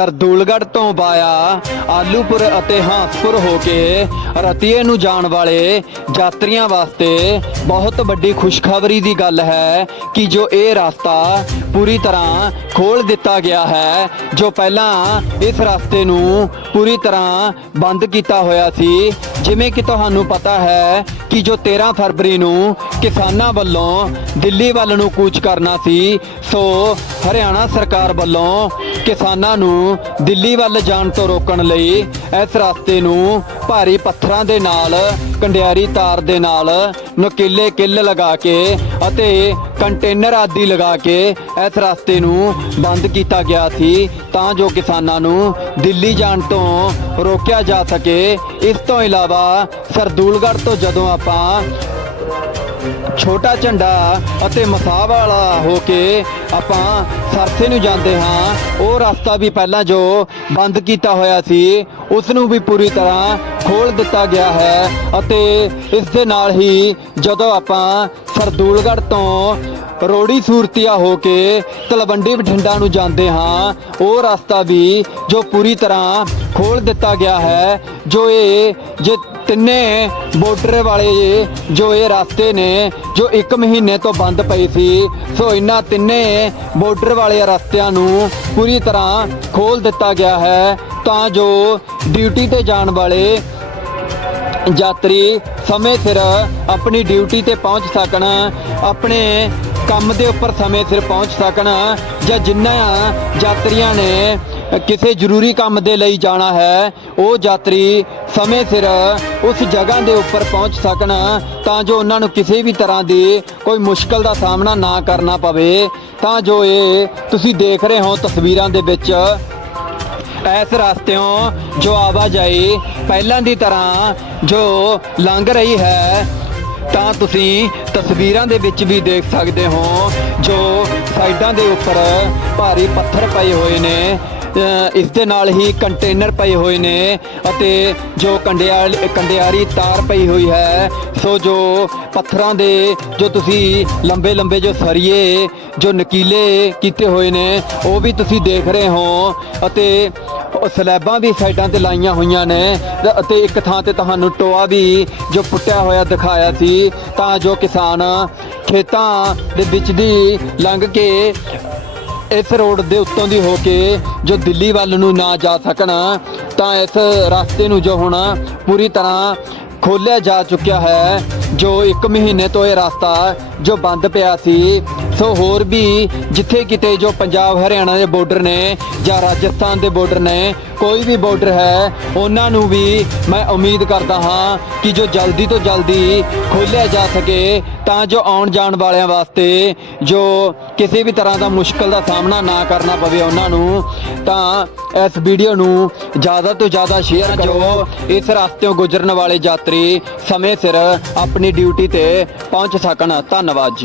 ਸਰਦੂਲਗੜ੍ਹ ਤੋਂ ਬਾਇਆ ਆਲੂਪੁਰ ਅਤੇ ਹਾਂਸਪੁਰ ਹੋ ਕੇ ਰਤੀਏ ਨੂੰ ਜਾਣ ਵਾਲੇ ਯਾਤਰੀਆਂ ਵਾਸਤੇ ਬਹੁਤ ਵੱਡੀ ਖੁਸ਼ਖਬਰੀ ਦੀ ਗੱਲ ਹੈ ਕਿ ਜੋ ਇਹ ਰਸਤਾ ਪੂਰੀ ਤਰ੍ਹਾਂ ਖੋਲ ਦਿੱਤਾ ਗਿਆ ਹੈ, ਜੋ ਪਹਿਲਾਂ ਇਸ ਰਸਤੇ ਨੂੰ ਪੂਰੀ ਤਰ੍ਹਾਂ ਬੰਦ ਕੀਤਾ ਹੋਇਆ ਸੀ। ਜਿਵੇਂ ਕਿ ਤੁਹਾਨੂੰ ਪਤਾ ਹੈ ਕਿ ਜੋ 13 ਫਰਵਰੀ ਨੂੰ ਕਿਸਾਨਾਂ ਵੱਲੋਂ ਦਿੱਲੀ ਵੱਲ ਨੂੰ ਕੂਚ ਕਰਨਾ ਸੀ, ਸੋ ਹਰਿਆਣਾ ਸਰਕਾਰ ਵੱਲੋਂ ਕਿਸਾਨਾਂ ਨੂੰ ਦਿੱਲੀ ਵੱਲ ਜਾਣ ਤੋਂ ਰੋਕਣ ਲਈ ਇਸ ਰਸਤੇ ਨੂੰ ਭਾਰੀ ਪੱਥਰਾਂ ਦੇ ਨਾਲ, ਕੰਡਿਆਰੀ ਤਾਰ ਦੇ ਨਾਲ ਨਕੀਲੇ ਕਿੱਲ ਲਗਾ ਕੇ ਅਤੇ ਕੰਟੇਨਰ ਆਦਿ ਲਗਾ ਕੇ ਇਸ ਰਸਤੇ ਨੂੰ ਬੰਦ ਕੀਤਾ ਗਿਆ ਸੀ, ਤਾਂ ਜੋ ਕਿਸਾਨਾਂ ਨੂੰ ਦਿੱਲੀ ਜਾਣ ਤੋਂ ਰੋਕਿਆ ਜਾ ਸਕੇ। ਇਸ ਤੋਂ ਇਲਾਵਾ ਸਰਦੂਲਗੜ੍ਹ ਤੋਂ ਜਦੋਂ ਆਪਾਂ ਛੋਟਾ ਝੰਡਾ ਅਤੇ ਮਸਾਹ ਵਾਲਾ ਹੋ ਕੇ ਆਪਾਂ ਸਰਸੇ ਨੂੰ ਜਾਂਦੇ ਹਾਂ। ਉਹ ਰਸਤਾ ਵੀ ਪਹਿਲਾਂ ਜੋ ਬੰਦ ਕੀਤਾ ਹੋਇਆ ਸੀ, ਉਸ ਨੂੰ ਵੀ ਪੂਰੀ ਤਰ੍ਹਾਂ ਖੋਲ ਦਿੱਤਾ ਗਿਆ ਹੈ ਅਤੇ ਇਸ ਦੇ ਨਾਲ ਹੀ ਜਦੋਂ ਆਪਾਂ ਸਰਦੂਲਗੜ੍ਹ ਤੋਂ ਰੋੜੀ ਸੂਰਤੀਆ ਹੋ ਕੇ ਤਲਵੰਡੀ ਬਠਿੰਡਾ ਨੂੰ ਜਾਂਦੇ ਹਾਂ, ਉਹ ਰਸਤਾ ਵੀ ਜੋ ਪੂਰੀ ਤਰ੍ਹਾਂ ਖੋਲ ਦਿੱਤਾ ਗਿਆ ਹੈ, ਜੋ ਇਹ ਜੇ ਤਿੰਨੇ ਬਾਰਡਰ ਵਾਲੇ ਜੋ ਇਹ ਰਸਤੇ ਨੇ, ਜੋ 1 ਮਹੀਨੇ ਤੋਂ ਬੰਦ ਪਏ ਸੀ, ਸੋ ਇਹਨਾਂ ਤਿੰਨੇ ਬਾਰਡਰ ਵਾਲੇ ਰਸਤਿਆਂ ਨੂੰ ਪੂਰੀ ਤਰ੍ਹਾਂ ਖੋਲ ਦਿੱਤਾ ਗਿਆ ਹੈ। ਤਾਂ ਜੋ ਡਿਊਟੀ ਤੇ ਜਾਣ ਵਾਲੇ ਯਾਤਰੀ ਸਮੇਂ ਸਿਰ ਆਪਣੀ ਡਿਊਟੀ ਤੇ ਪਹੁੰਚ ਸਕਣ, ਆਪਣੇ ਕੰਮ ਦੇ ਉੱਪਰ ਸਮੇਂ ਸਿਰ ਪਹੁੰਚ ਸਕਣ, ਜਾਂ ਜਿਨ੍ਹਾਂ ਯਾਤਰੀਆਂ ਨੇ ਕਿਸੇ ਜ਼ਰੂਰੀ ਕੰਮ ਦੇ ਲਈ ਜਾਣਾ ਹੈ, ਉਹ ਯਾਤਰੀ ਸਮੇਂ ਸਿਰ ਉਸ ਜਗ੍ਹਾ ਦੇ ਉੱਪਰ ਪਹੁੰਚ ਸਕਣ ਤਾਂ ਜੋ ਉਹਨਾਂ ਨੂੰ ਕਿਸੇ ਵੀ ਤਰ੍ਹਾਂ ਦੀ ਕੋਈ ਮੁਸ਼ਕਲ ਦਾ ਸਾਹਮਣਾ ਨਾ ਕਰਨਾ ਪਵੇ। ਤਾਂ ਜੋ ਇਹ ਤੁਸੀਂ ਦੇਖ ਰਹੇ ਹੋ ਤਸਵੀਰਾਂ ਦੇ ਵਿੱਚ, ਇਸ ਰਸਤਿਓਂ ਜੋ ਆਵਾਜਾਈ ਪਹਿਲਾਂ ਦੀ ਤਰ੍ਹਾਂ ਜੋ ਲੰਘ ਰਹੀ ਹੈ, ਤਾਂ ਤੁਸੀਂ ਤਸਵੀਰਾਂ ਦੇ ਵਿੱਚ ਵੀ ਦੇਖ ਸਕਦੇ ਹੋ ਜੋ ਸਾਈਡਾਂ ਦੇ ਉੱਪਰ ਭਾਰੀ ਪੱਥਰ ਪਏ ਹੋਏ ਨੇ। ਇਸ ਦੇ ਨਾਲ ਹੀ ਕੰਟੇਨਰ ਪਏ ਹੋਏ ਨੇ ਅਤੇ ਜੋ ਕੰਡਿਆਲੀ ਕੰਡਿਆਰੀ ਤਾਰ ਪਈ ਹੋਈ ਹੈ, ਸੋ ਜੋ ਪੱਥਰਾਂ ਦੇ ਜੋ ਤੁਸੀਂ ਲੰਬੇ ਲੰਬੇ ਜੋ ਸਰੀਏ, ਜੋ ਨਕੀਲੇ ਕੀਤੇ ਹੋਏ ਨੇ, ਉਹ ਵੀ ਤੁਸੀਂ ਦੇਖ ਰਹੇ ਹੋ ਅਤੇ ਸਲੈਬਾਂ ਵੀ ਸਾਈਡਾਂ ਤੇ ਲਾਈਆਂ ਹੋਈਆਂ ਨੇ ਅਤੇ ਇੱਕ ਥਾਂ ਤੇ ਤੁਹਾਨੂੰ ਟੋਆ ਵੀ ਜੋ ਪੁੱਟਿਆ ਹੋਇਆ ਦਿਖਾਇਆ ਸੀ, ਤਾਂ ਜੋ ਕਿਸਾਨ ਖੇਤਾਂ ਦੇ ਵਿੱਚ ਦੀ ਲੰਘ ਕੇ ਇਸ ਰੋਡ ਦੇ ਉੱਤੋਂ ਦੀ ਹੋ ਕੇ ਜੋ ਦਿੱਲੀ ਵੱਲ ਨੂੰ ਨਾ ਜਾ ਸਕਣ, ਤਾਂ ਇਸ ਰਸਤੇ ਨੂੰ ਜੋ ਹੁਣ ਪੂਰੀ ਤਰ੍ਹਾਂ ਖੋਲਿਆ ਜਾ ਚੁੱਕਿਆ ਹੈ, ਜੋ 1 ਮਹੀਨੇ ਤੋਂ ਇਹ ਰਸਤਾ ਜੋ ਬੰਦ ਪਿਆ ਸੀ ਸੋ ਹੋਰ ਵੀ ਜਿੱਥੇ ਕਿਤੇ ਜੋ ਪੰਜਾਬ ਹਰਿਆਣਾ ਦੇ ਬਾਰਡਰ ਨੇ ਜਾਂ ਰਾਜਸਥਾਨ ਦੇ ਬਾਰਡਰ ਨੇ, ਕੋਈ ਵੀ ਬਾਰਡਰ ਹੈ, ਉਹਨਾਂ ਨੂੰ ਵੀ ਮੈਂ ਉਮੀਦ ਕਰਦਾ ਹਾਂ ਕਿ ਜੋ ਜਲਦੀ ਤੋਂ ਜਲਦੀ ਖੋਲਿਆ ਜਾ ਸਕੇ, ਤਾਂ ਜੋ ਆਉਣ ਜਾਣ ਵਾਲਿਆਂ ਵਾਸਤੇ ਜੋ ਕਿਸੇ ਵੀ ਤਰ੍ਹਾਂ ਦਾ ਮੁਸ਼ਕਲ ਦਾ ਸਾਹਮਣਾ ਨਾ ਕਰਨਾ ਪਵੇ ਉਹਨਾਂ ਨੂੰ, ਤਾਂ ਇਸ ਵੀਡੀਓ ਨੂੰ ਜ਼ਿਆਦਾ ਤੋਂ ਜ਼ਿਆਦਾ ਸ਼ੇਅਰ ਕਰੋ। ਇਸ ਰਸਤਿਓਂ ਗੁਜ਼ਰਨ ਵਾਲੇ ਯਾਤਰੀ ਸਮੇਂ ਸਿਰ ਆਪਣੀ ਡਿਊਟੀ ਤੇ ਪਹੁੰਚ ਸਕਣ। ਧੰਨਵਾਦ ਜੀ।